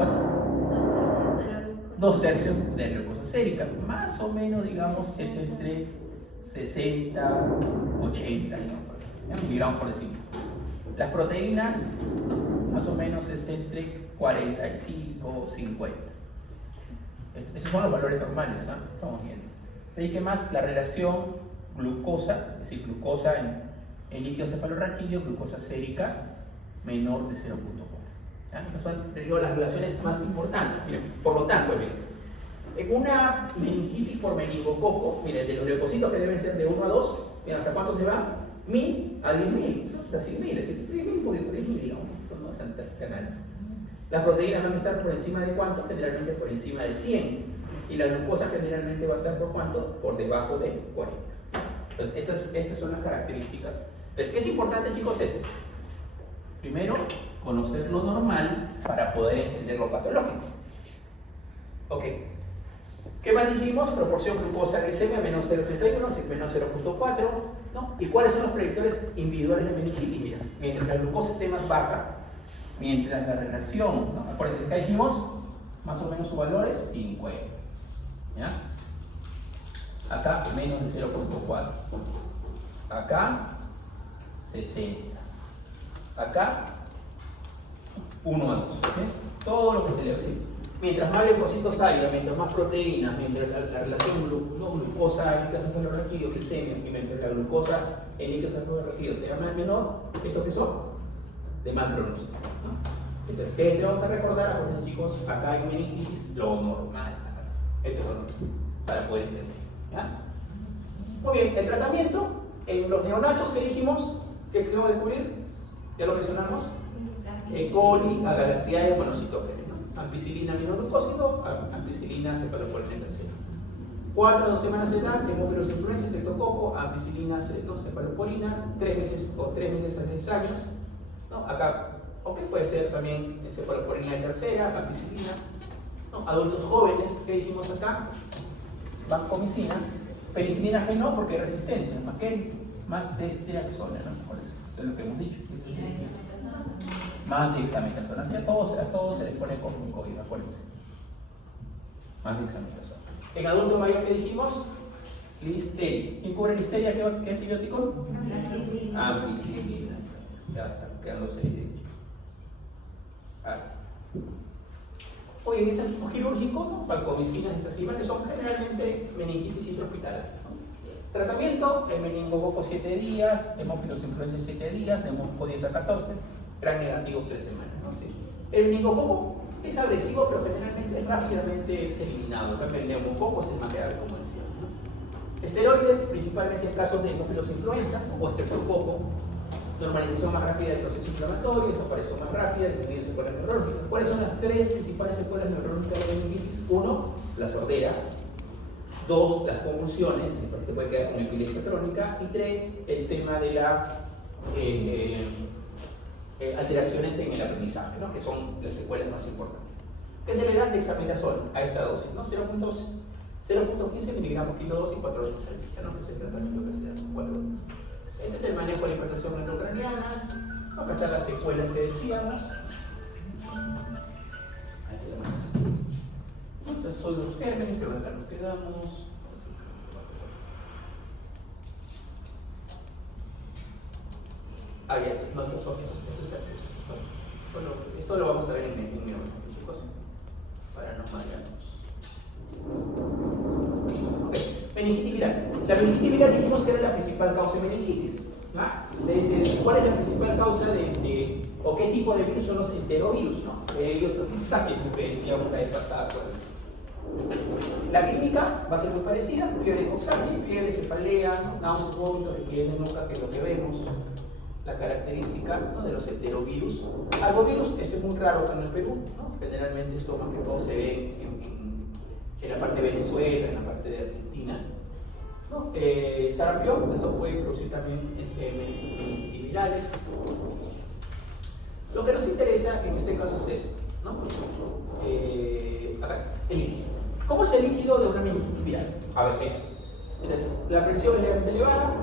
2 tercios de la glucosa sérica. Más o menos, digamos, es entre 60, 80 miligramos por decirlo. Las proteínas, ¿no? Más o menos es entre 45 y 50. Esos son los valores normales, ¿eh? Estamos viendo. De ahí que más la relación glucosa, es decir, glucosa en líquido cefalorraquídeo, glucosa sérica menor de 0.4. Estas son, digo, las relaciones más importantes. Miren, por lo tanto, miren, en una meningitis por meningococo, miren, de los leucocitos que deben ser de 1 a 2, miren, ¿hasta cuánto se va? 1000 a 10.000, hasta 100.000, es decir, 3.000 por 10.000, digamos, no es tan alto. Las proteínas van a estar por encima de cuánto, generalmente por encima de 100. Y la glucosa generalmente va a estar por cuánto, por debajo de 40. Entonces, estas son las características. Entonces, ¿qué es importante, chicos? Es, primero, conocer lo normal para poder entender lo patológico. Ok. ¿Qué más dijimos? Proporción glucosa-glicemia menos 0,31, menos 0,4, ¿no? ¿Y cuáles son los predictores individuales de meningitis? Mira, mientras la glucosa esté más baja, mientras la relación, ¿no? Acuérdense, acá dijimos, más o menos su valor es 50. ¿Ya? Acá menos de 0.4. Acá 60. Acá 1 a 2. Todo lo que se le va a decir. Mientras más leucocitos haya, mientras más proteínas, mientras la relación glucosa en líquido cefalorraquídeo, glicemia, y mientras la glucosa en líquido cefalorraquídeo sea más menor, ¿estos qué son? De mal pronóstico, ¿no? Entonces, ¿qué tengo que recordar? Acuérdense, chicos, acá en meningitis lo normal. Esto es lo normal, para poder entender. ¿Ya? Muy bien, el tratamiento en los neonatos que dijimos, ¿qué tengo que descubrir? Ya lo mencionamos. E. coli, agalactiae, monocitógenes, ¿no? Ampicilina aminoglucósido, ampicilina cefalosporina tercera. 4 a 2 semanas de edad, hemófilos influenza, estreptococo, ampicilina, cefaloporinas, 3 meses o 3 meses a 10 años. ¿No? Acá, ok, puede ser también cefalosporina de tercera, ampicilina. ¿No? Adultos jóvenes, ¿qué dijimos acá? Vancomicina. Penicilina G no, porque hay resistencia. ¿Más qué? Más ceftriaxona, ¿no? Por eso es lo que hemos dicho. Más dexametasona. A todos se les pone con un código, acuérdense. Más dexametasona. En adulto mayor, ¿qué dijimos? Listeria. ¿Quién cubre listeria? ¿Qué antibiótico? Ampicilina. Ya está quedándose ahí. Oye, este tipo quirúrgico, ¿no? Vancomicinas, citocinas, que son generalmente meningitis intrahospitalaria, ¿no? Tratamiento: el meningococo 7 días, hemófilos influenza 7 días, neumococo 10 a 14, gran negativo 3 semanas, ¿no? Sí. El meningococo es agresivo, pero generalmente rápidamente es eliminado. En cambio, el neumococo es el más grave, como decía, ¿no? Esteroides, principalmente en casos de hemófilos influenza o estreptococo. Normalización más rápida del proceso inflamatorio, desapareció más rápida, disminuye secuelas neurológicas. ¿Cuáles son las 3 principales secuelas neurológicas de la meningitis? 1, la sordera. 2, las convulsiones, entonces te puede quedar con epilepsia crónica. Y 3, el tema de las alteraciones en el aprendizaje, ¿no? Que son las secuelas más importantes. ¿Qué se le da? Dexametasona a esta dosis, ¿no? 0.15 miligramos kilo dosis 4 veces al día, ¿no? Que es el tratamiento que se da 4 veces. Este es el manejo de la hipertensión intracraniana. Acá están las secuelas que decíamos. Entonces son los gérmenes, pero acá nos quedamos. Ah, ya, no, estos son estos accesos. Bueno, esto lo vamos a ver en mi momento, chicos, para no marearnos. Meningitis viral. La meningitis viral dijimos que era la principal causa de meningitis. ¿Cuál es la principal causa o qué tipo de virus son los enterovirus? ¿No? Los saques que decíamos la vez pasada. La clínica va a ser muy parecida: fiebre coxsackie, fiebre, cefalea, náuseas, vómitos, rigidez de nuca, que es lo que vemos. La característica, ¿no?, de los enterovirus. Arbovirus, esto es muy raro acá en el Perú, ¿no? Generalmente esto más que todo se ve en la parte de Venezuela, en la parte de Argentina, ¿no? Sarampión, esto puede producir también meningitis virales. Lo que nos interesa en este caso es esto, ¿no? Acá, el líquido. ¿Cómo es el líquido de una meningitis viral? A ver, entonces, la presión es levemente elevada,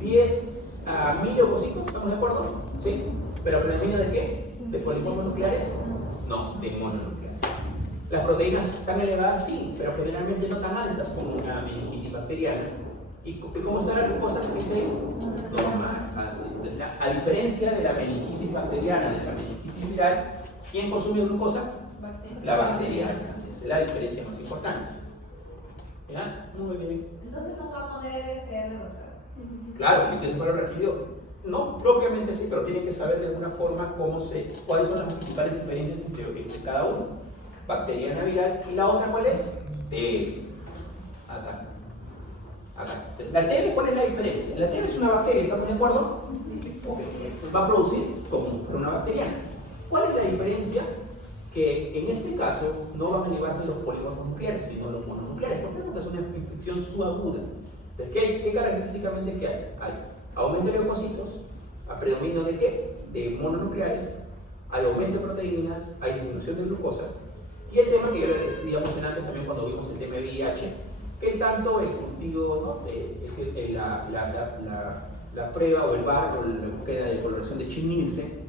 10 a 1000 leucocitos, ¿estamos de acuerdo? ¿Sí? ¿Pero predominio de qué? ¿De polimorfos nucleares? No, de mononucleares. ¿Las proteínas están elevadas? Sí, pero generalmente no tan altas como una meningitis bacteriana. ¿Y cómo está la glucosa que dice? Normal, así. A diferencia de la meningitis bacteriana, de la meningitis viral, ¿quién consume glucosa? La bacteriana. Esa es la diferencia más importante. ¿Ya? Muy bien. Entonces nos va a poner EDCR, doctor. Claro, y que fue lo requirió. No propiamente así, pero tiene que saber de alguna forma cuáles son las principales diferencias entre cada uno. Bacteriana viral, y la otra, ¿cuál es? Acá. La TB, ¿cuál es la diferencia? La TB es una bacteria, ¿estamos de acuerdo? Ok, va a producir como una bacteriana. ¿Cuál es la diferencia? Que en este caso no van a elevarse los polímeros nucleares, sino los mononucleares. ¿Por qué? Porque es una infección subaguda. Entonces, ¿qué característicamente que hay? Hay aumento de leucocitos, a predominio de qué? De mononucleares, hay aumento de proteínas, hay disminución de glucosa. Y el tema que yo les decía antes también cuando vimos el tema de VIH, que tanto el cultivo, ¿no? La prueba o el VAR, o la búsqueda de coloración de Chin-Nielsen,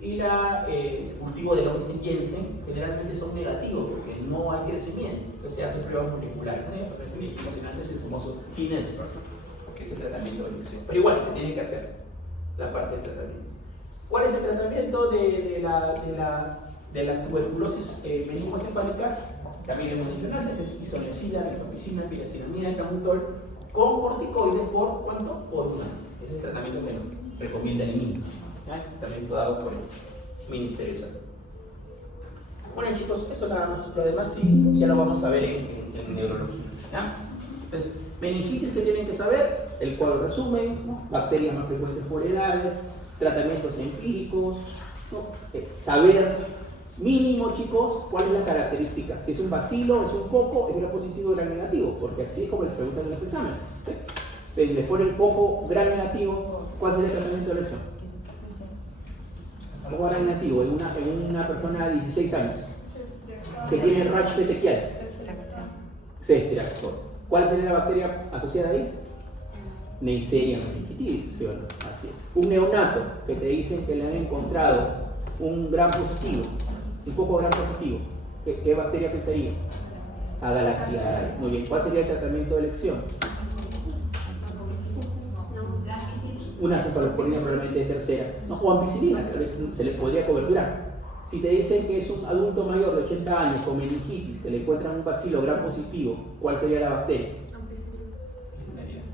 y el cultivo de Lawrence Jensen generalmente son negativos porque no hay crecimiento. Entonces se hacen pruebas moleculares. Antes el famoso Kinesper, que es el tratamiento de elección. Pero igual, que tienen que hacer la parte del tratamiento. ¿Cuál es el tratamiento de la tuberculosis meningoencefálica? También hemos dicho antes, es isoniazida, rifamicina, piracinamida, etranutol, con corticoides por ¿cuánto? Por un año. Ese es el tratamiento que nos recomienda el MINSA. También dado por el Ministerio de Salud. Bueno chicos, eso nada más, lo demás sí, ya lo vamos a ver en neurología. ¿Ya? Entonces, meningitis que tienen que saber, el cuadro resumen, ¿no? Bacterias más frecuentes por edades, tratamientos empíricos, ¿no? Saber mínimo chicos, cuál es la característica, si es un bacilo, es un coco, es gran positivo o gran negativo, porque así es como les preguntan en los exámenes. ¿Sí? Les pone el coco gran negativo, ¿cuál sería el tratamiento de elección? Algo gran negativo en una persona de 16 años que tiene rash petequial. Ceftriaxona. ¿Cuál sería la bacteria asociada ahí? Neisseria meningitis, ¿sí o no? Así es. Un neonato que te dicen que le han encontrado un gran positivo, un poco gran positivo, ¿qué bacteria pensaría? Agalactidae. Muy bien. ¿Cuál sería el tratamiento de elección? Una cefalosporina probablemente de tercera, no, o ampicilina, tal vez se les podría coberturar. Si te dicen que es un adulto mayor de 80 años con meningitis, que le encuentran un bacilo gran positivo, ¿cuál sería la bacteria?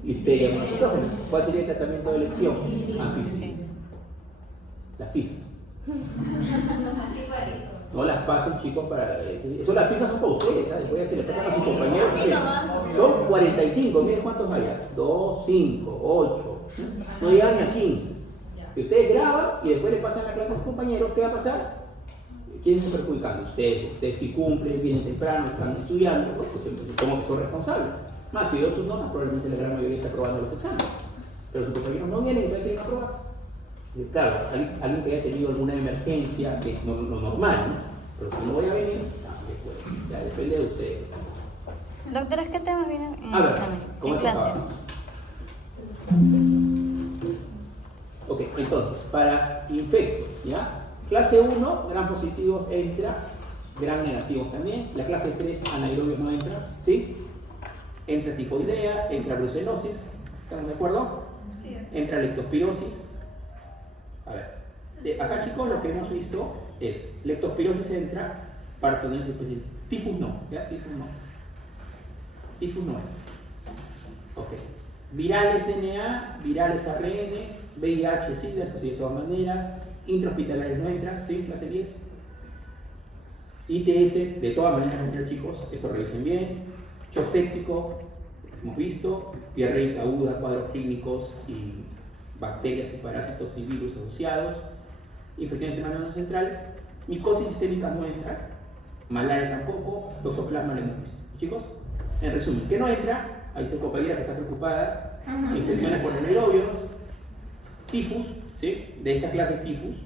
Listeria monocytógena. ¿Cuál sería el tratamiento de elección? Ampicilina. Las fijas. No las pasen chicos para... Eso las fijas son para ustedes, ¿sabes? Voy a decir, le pasan a sus compañeros. Son 45, miren cuántos hay. 2, 5, 8. No llegan ni a 15. Que ustedes graban y después le pasan la clase a sus compañeros, ¿qué va a pasar? ¿Quién se perjudicando? Ustedes si cumplen, vienen temprano, están estudiando, pues como que son responsables. Más si 2 sus normas, probablemente la gran mayoría está aprobando los exámenes. Pero sus compañeros no vienen y no quieren aprobar. Claro, alguien que haya tenido alguna emergencia, que es lo normal, ¿no? Pero si no voy a venir, ya depende de ustedes. Doctores, ¿qué temas vienen en A ver, examen? ¿cómo En se clases. acaba? Ok, entonces, para infectos, ¿ya? Clase 1, gran positivos entra, gran negativos también. La clase 3, anaerobios no entra, ¿sí? Entra tifoidea, entra brucelosis, ¿estamos de acuerdo? Sí. Entra leptospirosis. A ver, acá chicos lo que hemos visto es, leptospirosis entra, partoneosis especial. Tifus no, ¿ya? Tifus no. Tifus no entra. Ok. Virales DNA, virales ARN, VIH, SIDA, eso sí, de todas maneras. Intrahospitalarios no entra, ¿sí? Clase 10. ITS, de todas maneras entra chicos, esto revisen bien. Shock séptico, hemos visto. Diarreica aguda, cuadros clínicos y bacterias y parásitos y virus asociados. Infecciones de nervio central. Micosis sistémica no entra. Malaria tampoco. Toxoplasma lo hemos visto. Chicos, en resumen, ¿qué no entra? Ahí su compañera que está preocupada. Infecciones por anaerobios. Tifus, ¿sí? De esta clase tifus.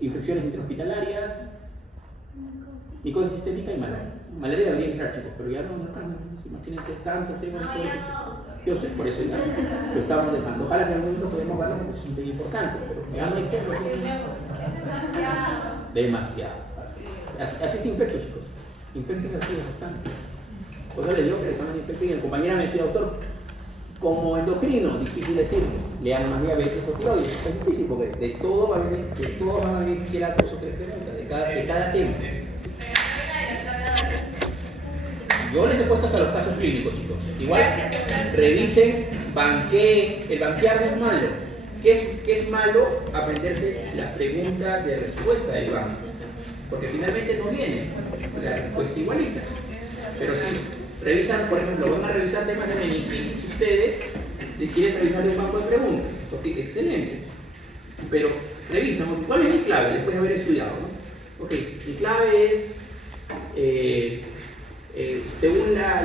Infecciones intrahospitalarias. Micosis sistémica y malaria. Malaria debería entrar, chicos, pero ya no, imagínense tantos temas. No, ya no. Yo sé, por eso ya lo estamos dejando. Ojalá que en algún momento podamos verlo porque es un tema importante, pero ya no hay tema. Demasiado. Así es infecto, chicos. Infectos así es bastante. Pues yo les digo que les llaman infecto y el compañero me decía, doctor, Como endocrino, difícil decir, lean más diabetes o tiroides. Es difícil porque de todo van a venir siquiera 2 o 3 preguntas de cada tema. Yo les he puesto hasta los casos clínicos, chicos. Igual, revisen, banqueen. El banquear no es malo. ¿Qué es malo? Aprenderse las preguntas de respuesta del banco. Porque finalmente no viene la respuesta igualita. Pero sí, revisan, por ejemplo, van a revisar temas de meningitis ustedes, quieren revisar un banco de preguntas. Okay, excelente. Pero revisan, ¿cuál es mi clave después de haber estudiado? ¿No? Ok, mi clave es, según la